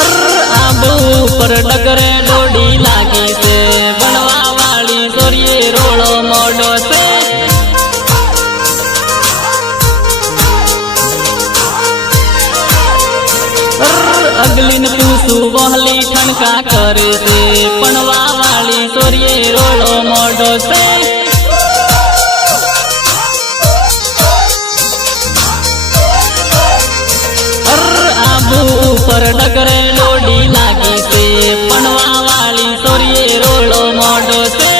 आबू पर डगरे डोडी लागी से बनवा वाली सोरिये रोड़ो मोडो से अगली न पूछू वहली ठनका करे से बनवा वाली सोरिये रोड़ो मोडो से ऊपर डगरे डोडी लागी से पनवा वाली सोरिये रोड़ो मोडो से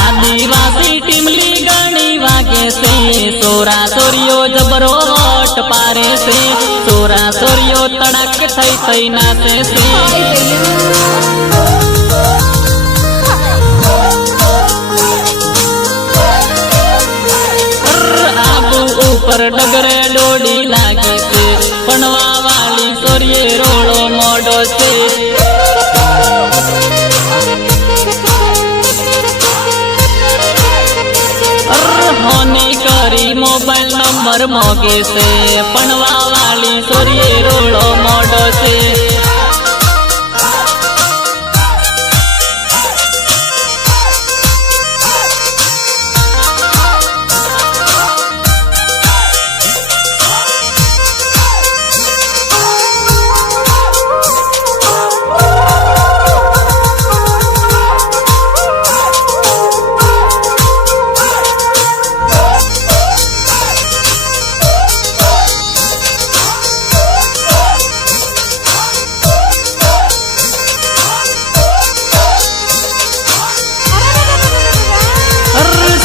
आदिवासी टिमली गणी वागे से सोरा सोरियो जबरो वोट पारे से सोरा सोरियो तड़क थई थई नाचे से ऊपर डगरे डोडी लागी से पनवा वाली सोरिये रोड़ो मोडो से होने करी मोबाइल नंबर मोगे से पनवा वाली सोरिये रोड़ो मोडो से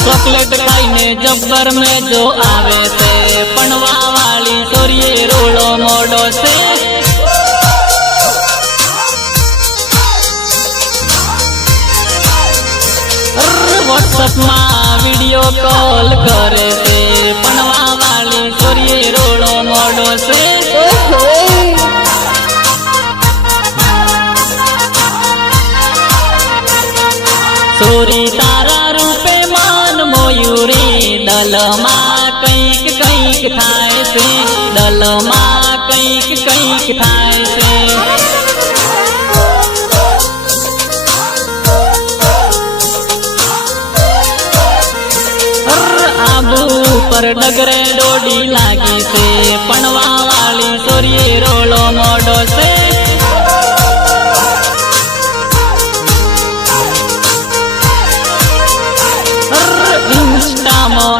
चॉकलेट खाईने जब्बर में जो आवे से पनवा वाली सोरिये रोड़ो मोडो से व्हाट्सएप में वीडियो कॉल करे से पनवा वाली सोरिये रोड़ो मोडो से सोरी तारा रूपे मान मोयूरी दलमा कैक कैक थाय से दलमा कैक कैक थाय से आबू पर डगरे डोडी लागी से पनवा वाली सोरिये रोड़ो मोडो से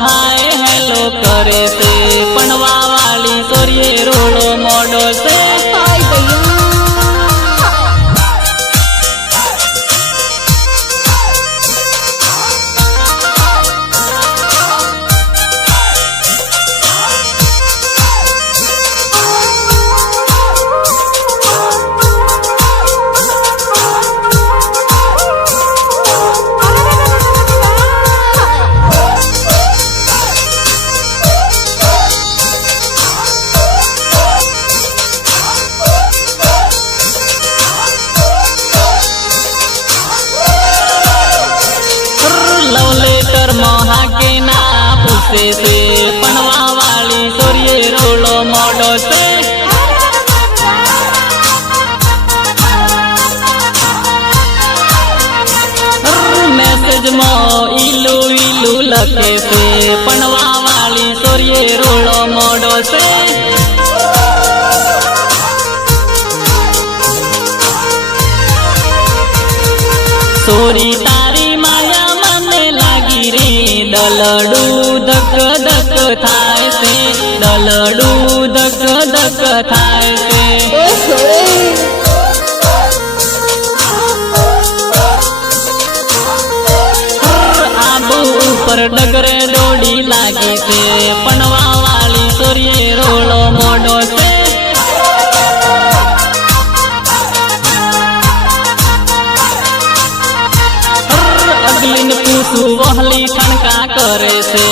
हाय हेलो करे से पनवा वाली सोरिये रोड़ो मोडो से मोहा के ना पूछे से पनवा वाली सोरिये रोड़ो मोडो से मैसेज मो इलू इलू लगे से पनवा वाली सोरिये रोड़ो मोडो से सोरी तारी माया दलडू धक धक थाय से दलडू धक धक थाय से आबू ऊपर डगरे डोडी लागी से पनवा वाली सोरिये रोड़ो मोडो से अगली न पूछू वहली ठनका करे से